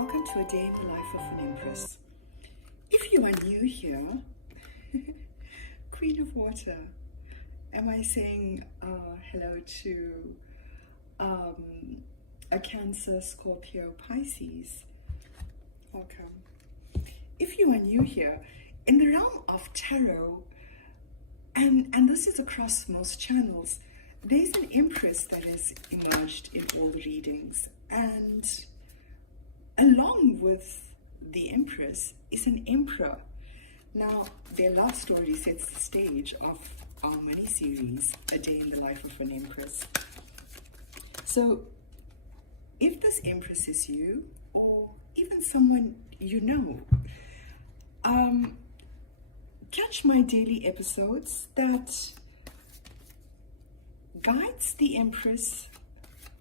Welcome to a day in the life of an Empress. If you are new here, Queen of Water, am I saying hello to a Cancer, Scorpio, Pisces? Welcome. If you are new here, in the realm of tarot, and this is across most channels, there's an Empress that has emerged in all the readings, and along with the Empress is an Emperor. Now, their love story sets the stage of our mini-series, A Day in the Life of an Empress. So, if this Empress is you, or even someone you know, catch my daily episodes that guides the Empress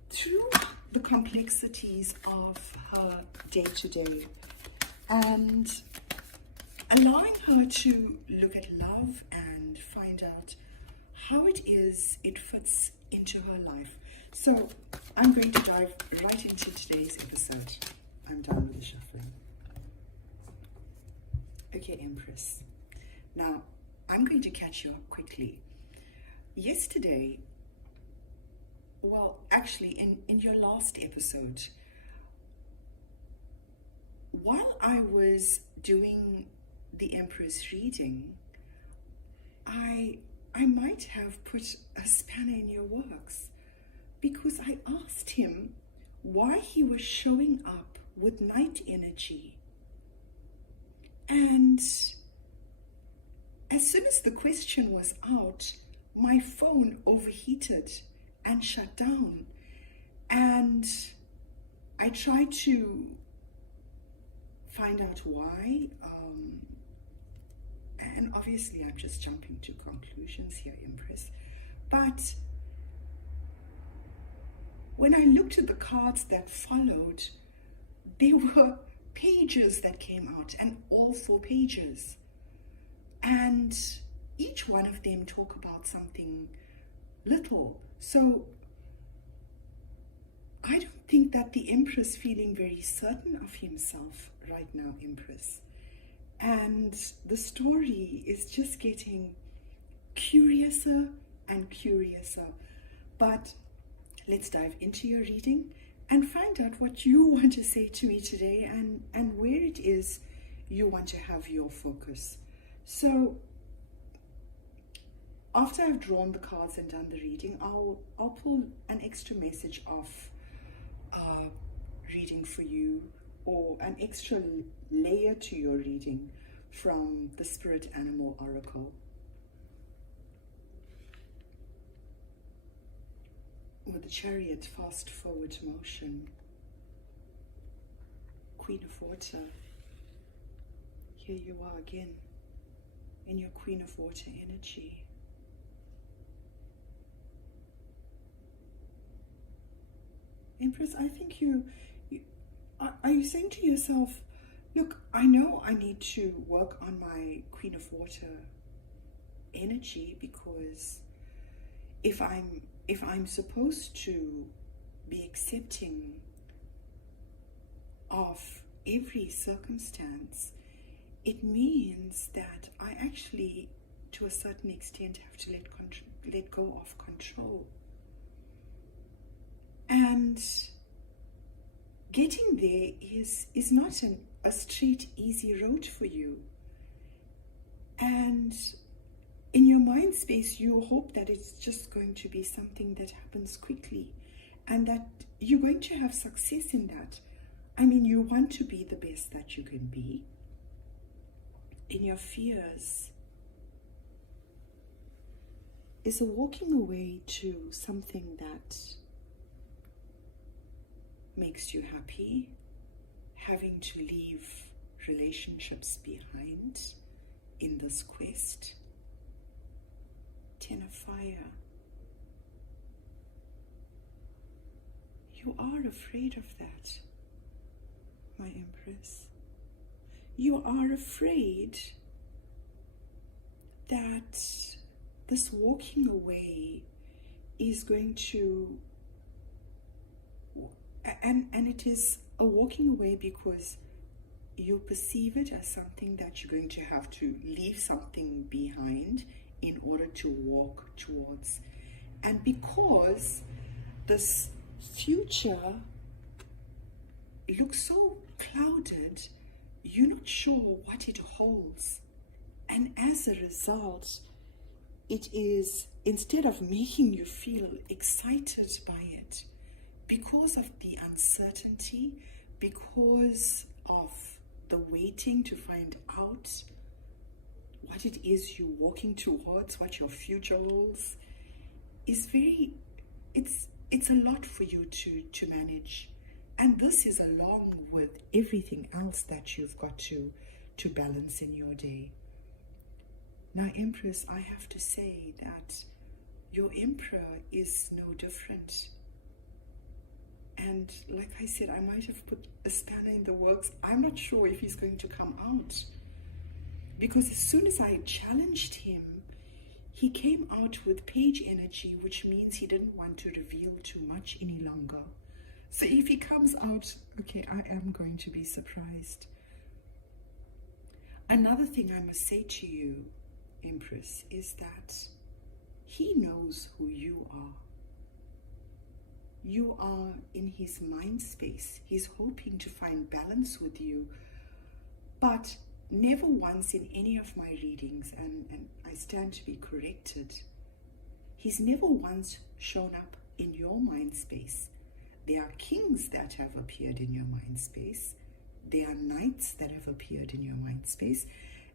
through the complexities of her day-to-day and allowing her to look at love and find out how it fits into her life. So I'm going to dive right into today's episode. I'm done with the shuffling. Okay, Empress. Now, I'm going to catch you up quickly. Yesterday, well, actually, in your last episode, while I was doing the Empress reading, I might have put a spanner in your works, because I asked him why he was showing up with night energy. And as soon as the question was out, my phone overheated and shut down, and I tried to find out why, and obviously I'm just jumping to conclusions here, Empress, but when I looked at the cards that followed, there were pages that came out, and all 4 pages, and each one of them talk about something little. So I don't think that the Empress feeling very certain of himself right now, Empress. And the story is just getting curiouser and curiouser. But let's dive into your reading and find out what you want to say to me today, and where it is you want to have your focus. So after I've drawn the cards and done the reading, I'll pull an extra message of reading for you, or an extra layer to your reading from the Spirit Animal Oracle. With the Chariot, fast forward motion. Queen of Water. Here you are again in your Queen of Water energy. Empress, I think are you saying to yourself, look, I know I need to work on my Queen of Water energy, because if I'm supposed to be accepting of every circumstance, it means that I actually, to a certain extent, have to let go of control. And getting there is not a straight, easy road for you. And in your mind space, you hope that it's just going to be something that happens quickly, and that you're going to have success in that. I mean, you want to be the best that you can be. In your fears is a walking away to something that makes you happy, having to leave relationships behind in this quest. 10 of Fire. You are afraid of that, my Empress. You are afraid that this walking away is going to, and it is a walking away because you perceive it as something that you're going to have to leave something behind in order to walk towards. And because this future looks so clouded, you're not sure what it holds. And as a result, it is, instead of making you feel excited by it, because of the uncertainty, because of the waiting to find out what it is you're walking towards, what your future holds, is it's a lot for you to manage. And this is along with everything else that you've got to balance in your day. Now, Empress, I have to say that your Emperor is no different. And like I said, I might have put a spanner in the works. I'm not sure if he's going to come out. Because as soon as I challenged him, he came out with page energy, which means he didn't want to reveal too much any longer. So if he comes out, okay, I am going to be surprised. Another thing I must say to you, Empress, is that he knows who you are. You are in his mind space. He's hoping to find balance with you. But never once in any of my readings, and I stand to be corrected, he's never once shown up in your mind space. There are kings that have appeared in your mind space. There are knights that have appeared in your mind space,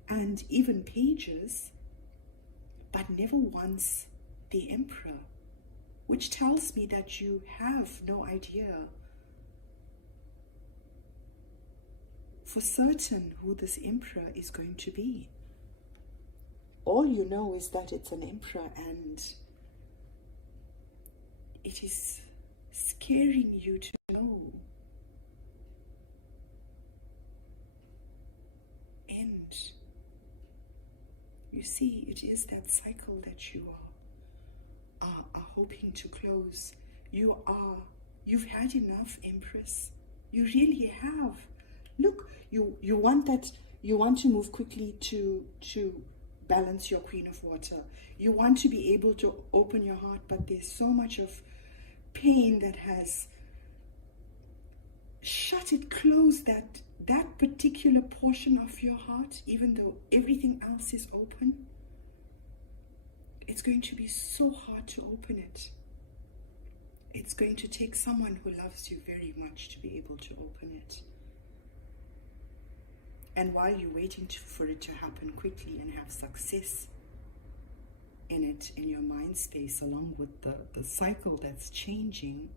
and even pages, but never once the Emperor, which tells me that you have no idea for certain who this Emperor is going to be. All you know is that it's an Emperor, and it is scaring you to know. And you see, it is that cycle that you are hoping to close. You've had enough, Empress. You really have. Look, you want to move quickly to balance your Queen of Water. You want to be able to open your heart, but there's so much of pain that has shut it closed, that particular portion of your heart, even though everything else is open, it's going to be so hard to open it. It's going to take someone who loves you very much to be able to open it. And while you're waiting for it to happen quickly and have success in it, in your mind space, along with the cycle that's changing,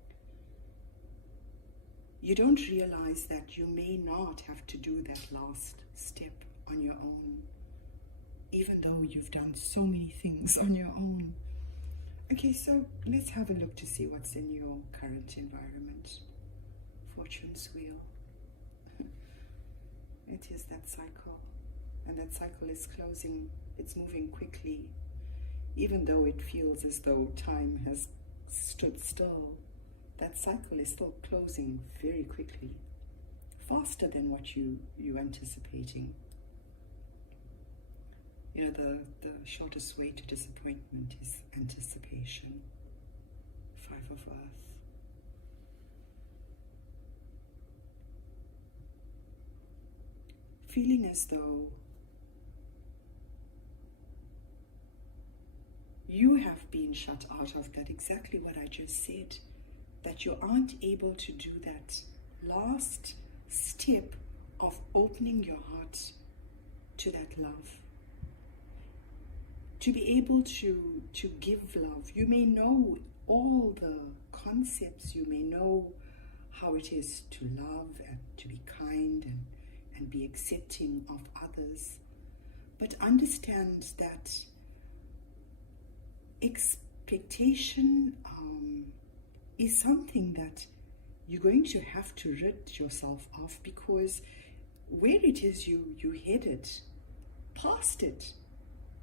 you don't realize that you may not have to do that last step on your own, even though you've done so many things on your own. Okay, so let's have a look to see what's in your current environment. Fortune's wheel. It is that cycle, and that cycle is closing. It's moving quickly, even though it feels as though time has stood still. That cycle is still closing very quickly, faster than what you're anticipating. You know, the shortest way to disappointment is anticipation. 5 of Earth. Feeling as though you have been shut out of that, exactly what I just said, that you aren't able to do that last step of opening your heart to that love. To be able to give love. You may know all the concepts, you may know how it is to love and to be kind and be accepting of others, but understand that expectation is something that you're going to have to rid yourself of, because where it is you headed, past it,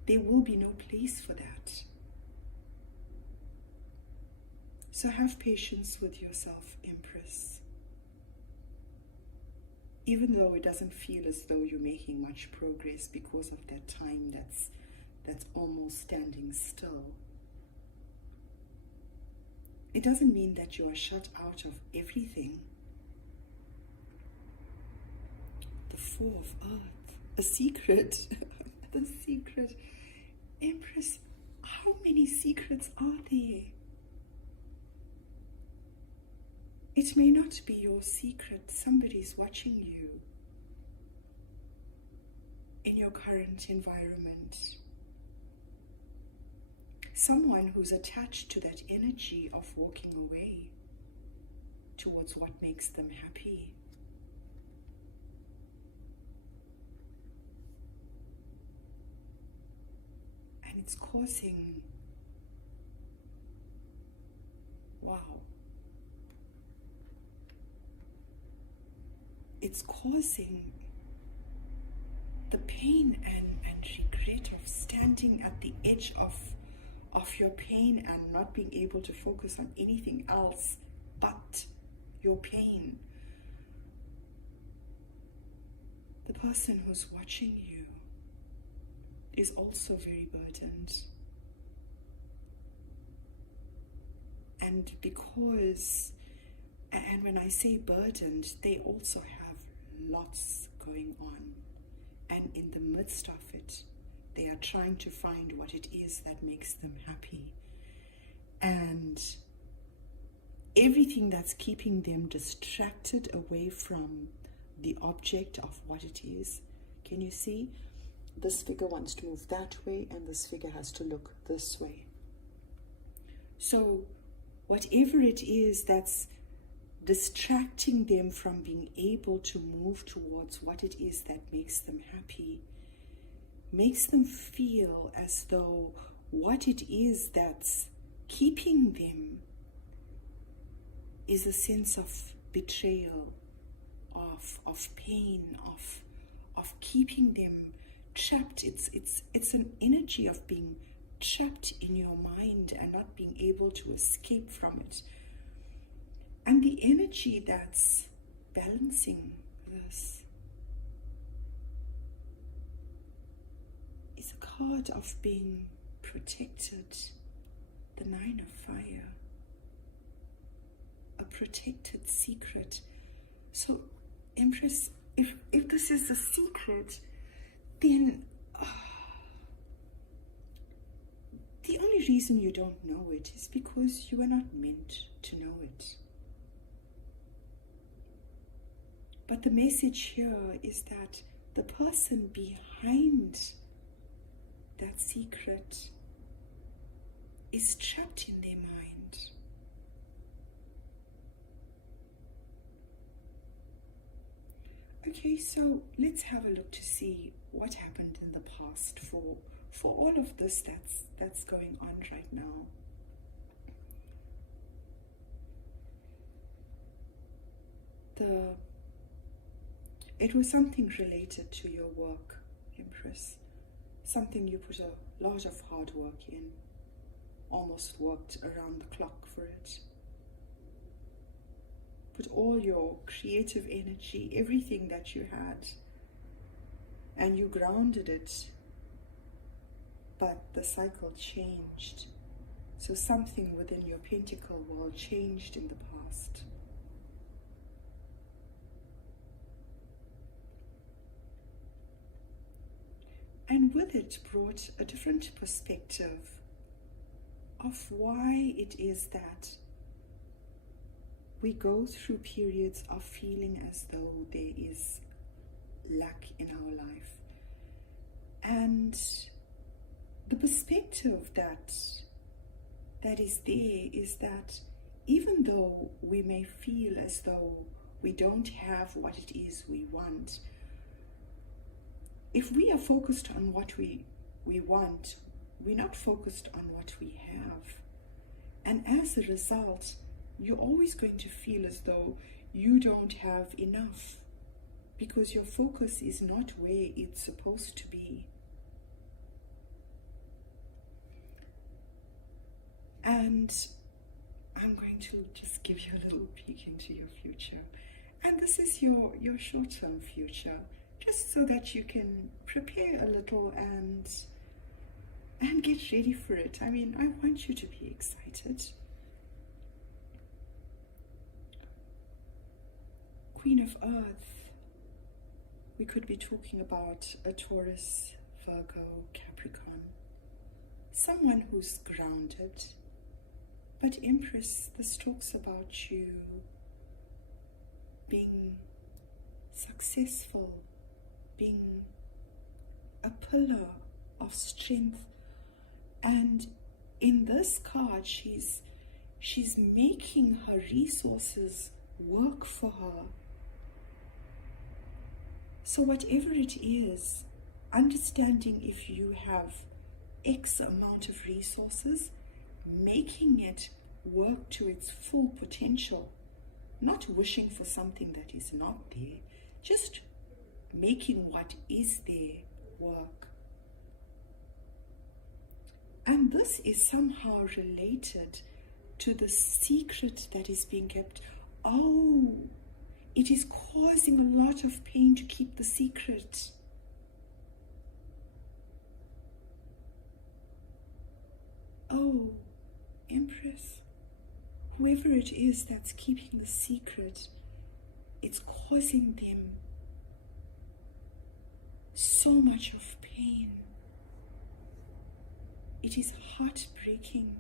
there will be no place for that. So have patience with yourself, Empress. even though it doesn't feel as though you're making much progress because of that time that's almost standing still. It doesn't mean that you are shut out of everything. The Four of Earth, a secret, the secret. Empress, how many secrets are there? It may not be your secret. Somebody's watching you in your current environment. Someone who's attached to that energy of walking away towards what makes them happy. And it's causing, wow, it's causing the pain and regret of standing at the edge of your pain and not being able to focus on anything else but your pain. The person who's watching you is also very burdened. And when I say burdened, they also have lots going on. And in the midst of it, they are trying to find what it is that makes them happy. And everything that's keeping them distracted away from the object of what it is. Can you see? This figure wants to move that way and this figure has to look this way. So whatever it is that's distracting them from being able to move towards what it is that makes them happy, makes them feel as though what it is that's keeping them is a sense of betrayal, of pain, of keeping them trapped. It's an energy of being trapped in your mind and not being able to escape from it. And the energy that's balancing this is a card of being protected, the Nine of Fire, a protected secret. So, Empress, if this is a secret, then the only reason you don't know it is because you are not meant to know it. But the message here is that the person behind that secret is trapped in their mind. Okay, so let's have a look to see what happened in the past for all of this that's going on right now. It was something related to your work, Empress. Something you put a lot of hard work in, almost worked around the clock for it. Put all your creative energy, everything that you had, and you grounded it, but the cycle changed. So something within your pentacle world changed in the past. And with it brought a different perspective of why it is that we go through periods of feeling as though there is lack in our life. And the perspective that is there is that even though we may feel as though we don't have what it is we want, if we are focused on what we want, we're not focused on what we have. And as a result, you're always going to feel as though you don't have enough because your focus is not where it's supposed to be. And I'm going to just give you a little peek into your future. And this is your short-term future, just so that you can prepare a little and get ready for it. I mean, I want you to be excited. Queen of Earth, we could be talking about a Taurus, Virgo, Capricorn, someone who's grounded. But Empress, this talks about you being successful, being a pillar of strength. And in this card, she's making her resources work for her. So whatever it is, understanding if you have X amount of resources, making it work to its full potential, not wishing for something that is not there, just making what is there work. And this is somehow related to the secret that is being kept. Oh, it is causing a lot of pain to keep the secret. Oh, Empress, whoever it is that's keeping the secret, it's causing them so much of pain. It is heartbreaking.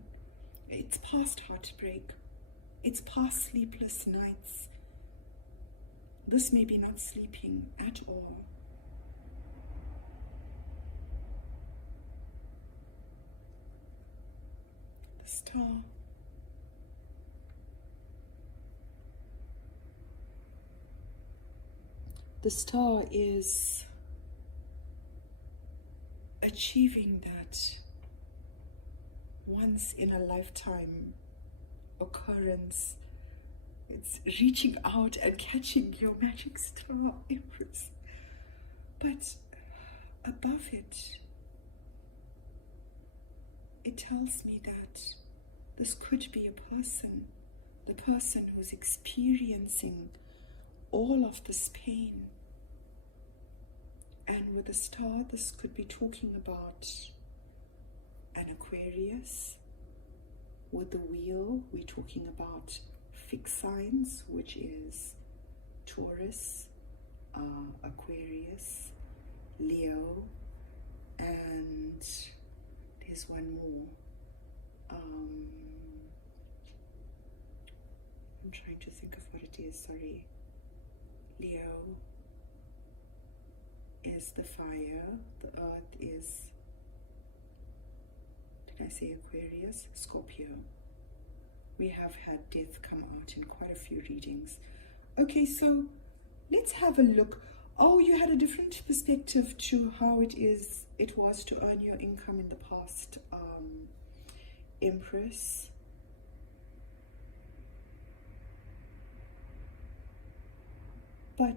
It's past heartbreak. It's past sleepless nights. This may be not sleeping at all. The star. The star is achieving that once in a lifetime occurrence. It's reaching out and catching your magic star, Empress. But above it, it tells me that this could be a person, the person who's experiencing all of this pain. And with the star, this could be talking about an Aquarius. With the wheel, we're talking about fixed signs, which is Taurus, Aquarius, Leo, and there's one more. I'm trying to think of what it is, sorry. Leo is the fire, the earth is, did I say Aquarius? Scorpio. We have had death come out in quite a few readings. Okay, so let's have a look. Oh, you had a different perspective to how it was to earn your income in the past, Empress. But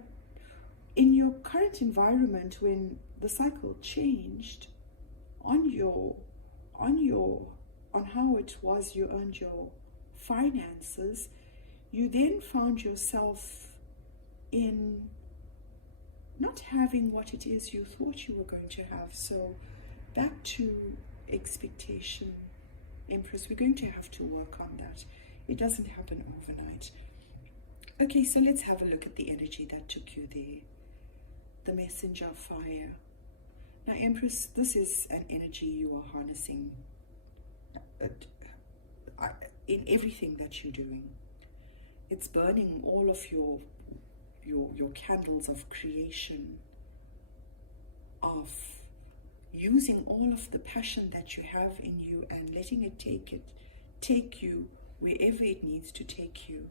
in your current environment, when the cycle changed on how it was you earned your finances, you then found yourself in not having what it is you thought you were going to have. So back to expectation, Empress, we're going to have to work on that. It doesn't happen overnight. Okay, so let's have a look at the energy that took you there. The messenger fire. Now, Empress, this is an energy you are harnessing in everything that you're doing. It's burning all of your candles of creation, of using all of the passion that you have in you and letting it take you wherever it needs to take you.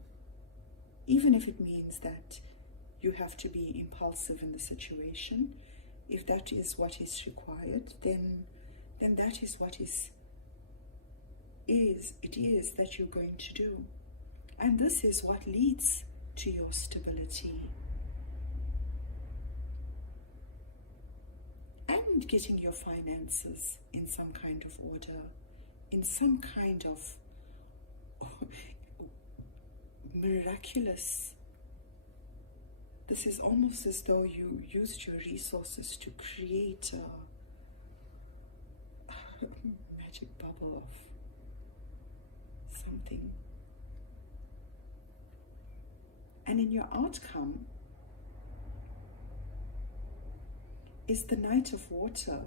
Even if it means that you have to be impulsive in the situation, if that is what is required, then that is what it is that you're going to do. And this is what leads to your stability and getting your finances in some kind of order, in some kind of miraculous This is almost as though you used your resources to create a magic bubble of something. And in your outcome is the Knight of Water.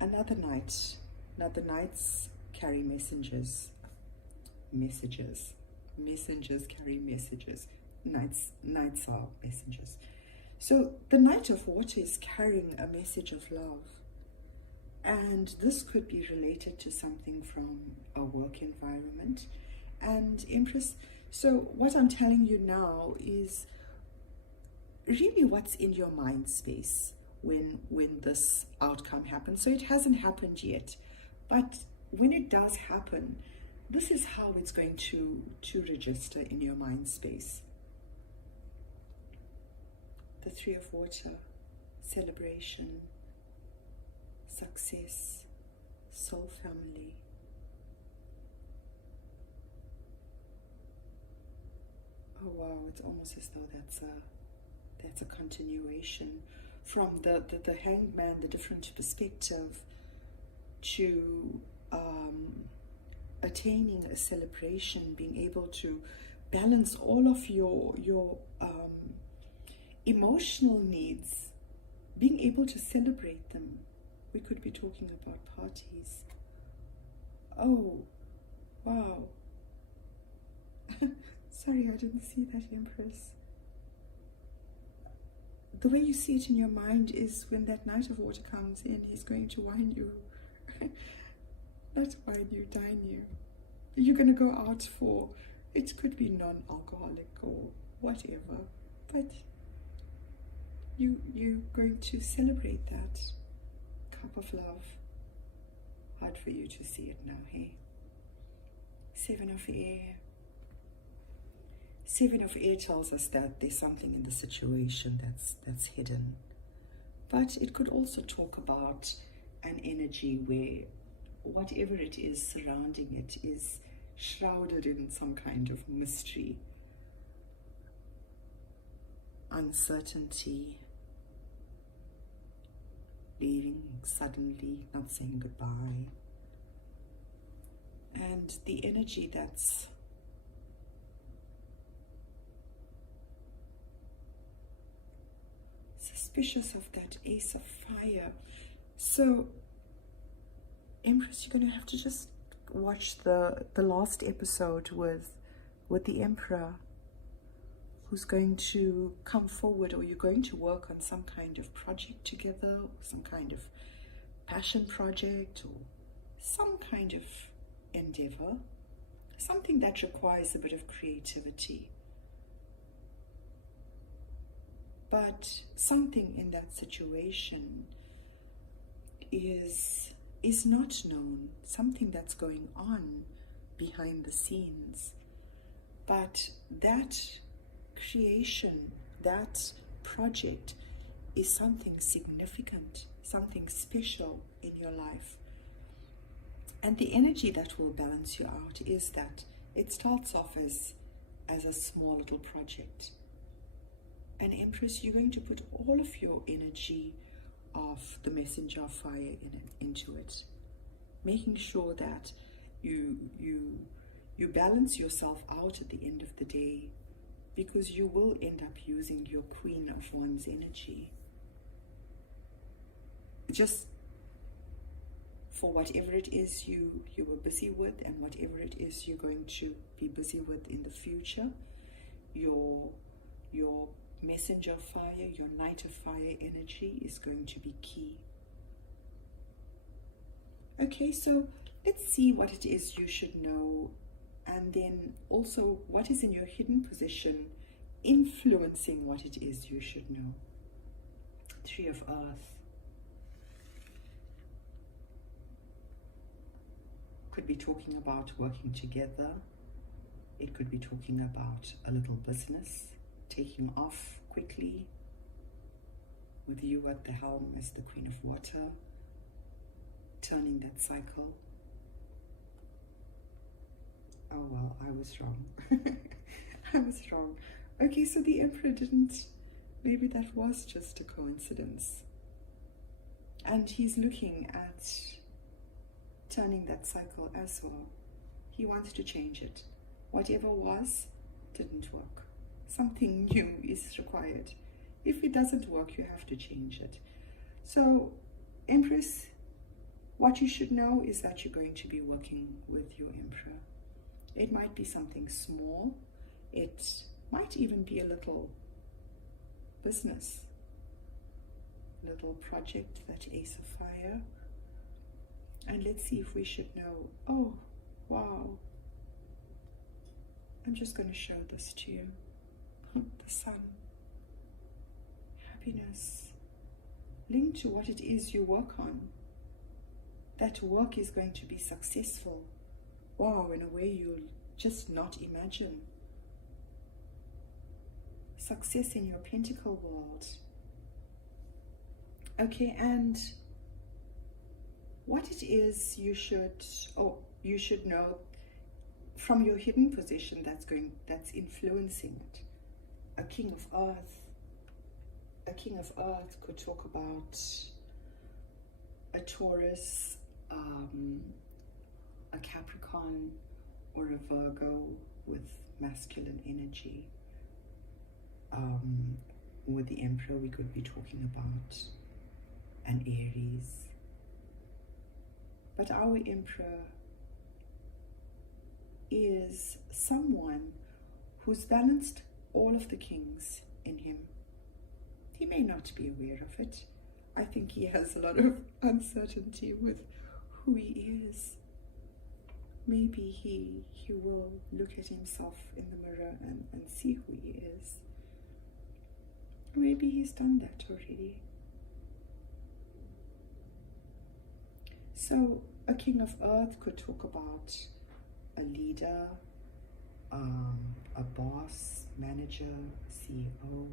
Another knight. Now the knights carry messengers. Messengers carry messages. Knights are messengers. So the Knight of Water is carrying a message of love. And this could be related to something from a work environment. And Empress, so what I'm telling you now is really what's in your mind space when this outcome happens. So it hasn't happened yet, but when it does happen, this is how it's going to register in your mind space. The Three of Water, celebration, success, soul family. Oh wow, it's almost as though that's a continuation from the Hanged Man, the different perspective, to attaining a celebration, being able to balance all of your emotional needs, being able to celebrate them. We could be talking about parties. Oh, wow. Sorry, I didn't see that, Empress. The way you see it in your mind is when that Knight of Water comes in, he's going to wine you. Not wine you, dine you. You're going to go out for, it could be non-alcoholic or whatever, but you're going to celebrate that cup of love. Hard for you to see it now, hey? Seven of Air. Seven of Air tells us that there's something in the situation that's hidden. But it could also talk about an energy where whatever it is surrounding it is shrouded in some kind of mystery, uncertainty, leaving suddenly, not saying goodbye, and the energy that's suspicious of that Ace of Fire. So Empress, you're going to have to just watch the last episode with the Emperor, who's going to come forward, or you're going to work on some kind of project together, or some kind of passion project, or some kind of endeavor, something that requires a bit of creativity. But something in that situation is not known, something that's going on behind the scenes. But that creation, that project is something significant, something special in your life. And the energy that will balance you out is that it starts off as a small little project. And Empress, you're going to put all of your energy of the messenger of fire into it, making sure that you balance yourself out at the end of the day, because you will end up using your Queen of Wands energy just for whatever it is you were busy with, and whatever it is you're going to be busy with in the future. Your messenger of fire, your Knight of Fire energy is going to be key. Okay, so let's see what it is you should know, and then also what is in your hidden position influencing what it is you should know. Three of Earth. Could be talking about working together. It could be talking about a little business taking off quickly, with you at the helm as the Queen of Water, turning that cycle. Oh well, I was wrong. I was wrong. Okay, so the Emperor didn't, maybe that was just a coincidence. And he's looking at turning that cycle as well. He wants to change it. Whatever was, didn't work. Something new is required. If it doesn't work, you have to change it. So, Empress, what you should know is that you're going to be working with your Emperor. It might be something small. It might even be a little business, little project, that Ace of Fire. And let's see if we should know. Oh, wow. I'm just going to show this to you. The Sun. Happiness. Linked to what it is you work on. That work is going to be successful. Wow, in a way you'll just not imagine. Success in your pentacle world. Okay, and what it is you should know from your hidden position that's influencing it. A King of Earth. A King of Earth could talk about a Taurus, a Capricorn, or a Virgo with masculine energy. With the Emperor, we could be talking about an Aries. But our Emperor is someone who's balanced all of the kings in him. He may not be aware of it. I think he has a lot of uncertainty with who he is. Maybe he will look at himself in the mirror and see who he is. Maybe he's done that already. So a King of Earth could talk about a leader, a boss, manager, CEO.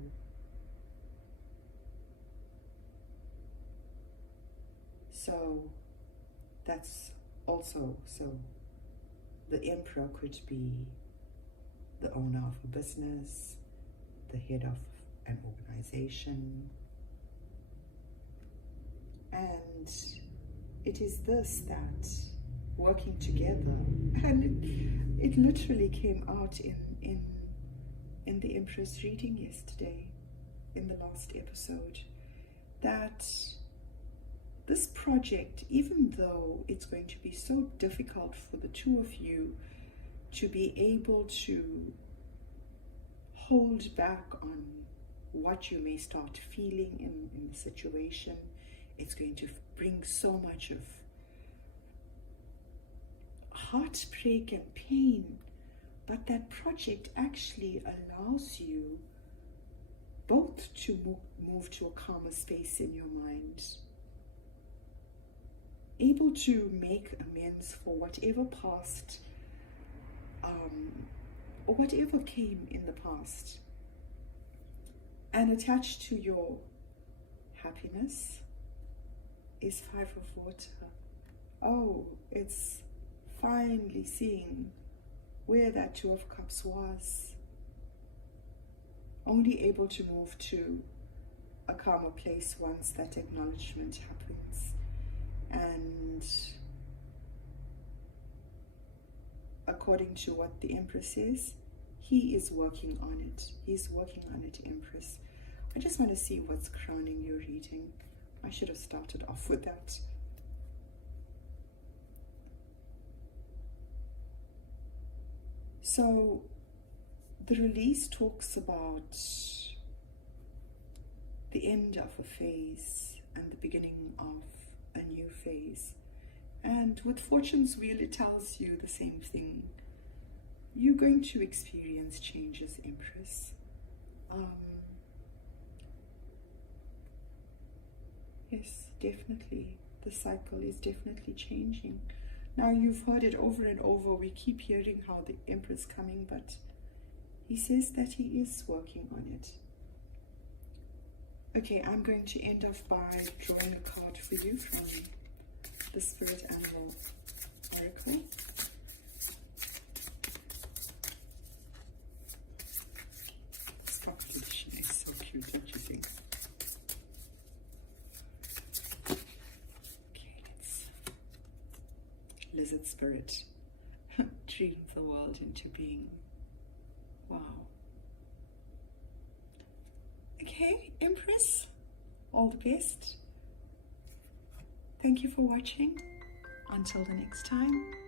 So that's also, so the Emperor could be the owner of a business, the head of an organization. And it is this that working together, and it literally came out in the Empress reading yesterday, in the last episode, that this project, even though it's going to be so difficult for the two of you to be able to hold back on what you may start feeling in the situation, it's going to bring so much of heartbreak and pain. But that project actually allows you both to move to a calmer space in your mind, able to make amends for whatever past or whatever came in the past. And attached to your happiness is Five of Water. Oh, it's finally seeing where that Two of Cups was. Only able to move to a calmer place once that acknowledgement happens. And according to what the Empress says, he is working on it. He's working on it, Empress. I just want to see what's crowning your reading. I should have started off with that. So the release talks about the end of a phase and the beginning of a new phase. And with Fortune's Wheel, it tells you the same thing. You're going to experience changes, Empress. Yes, definitely. The cycle is definitely changing. Now, you've heard it over and over. We keep hearing how the Emperor's coming, but he says that he is working on it. Okay, I'm going to end off by drawing a card for you from the Spirit Animal Oracle. wizard spirit dreams the world into being. Wow. Okay, Empress, all the best. Thank you for watching. Until the next time.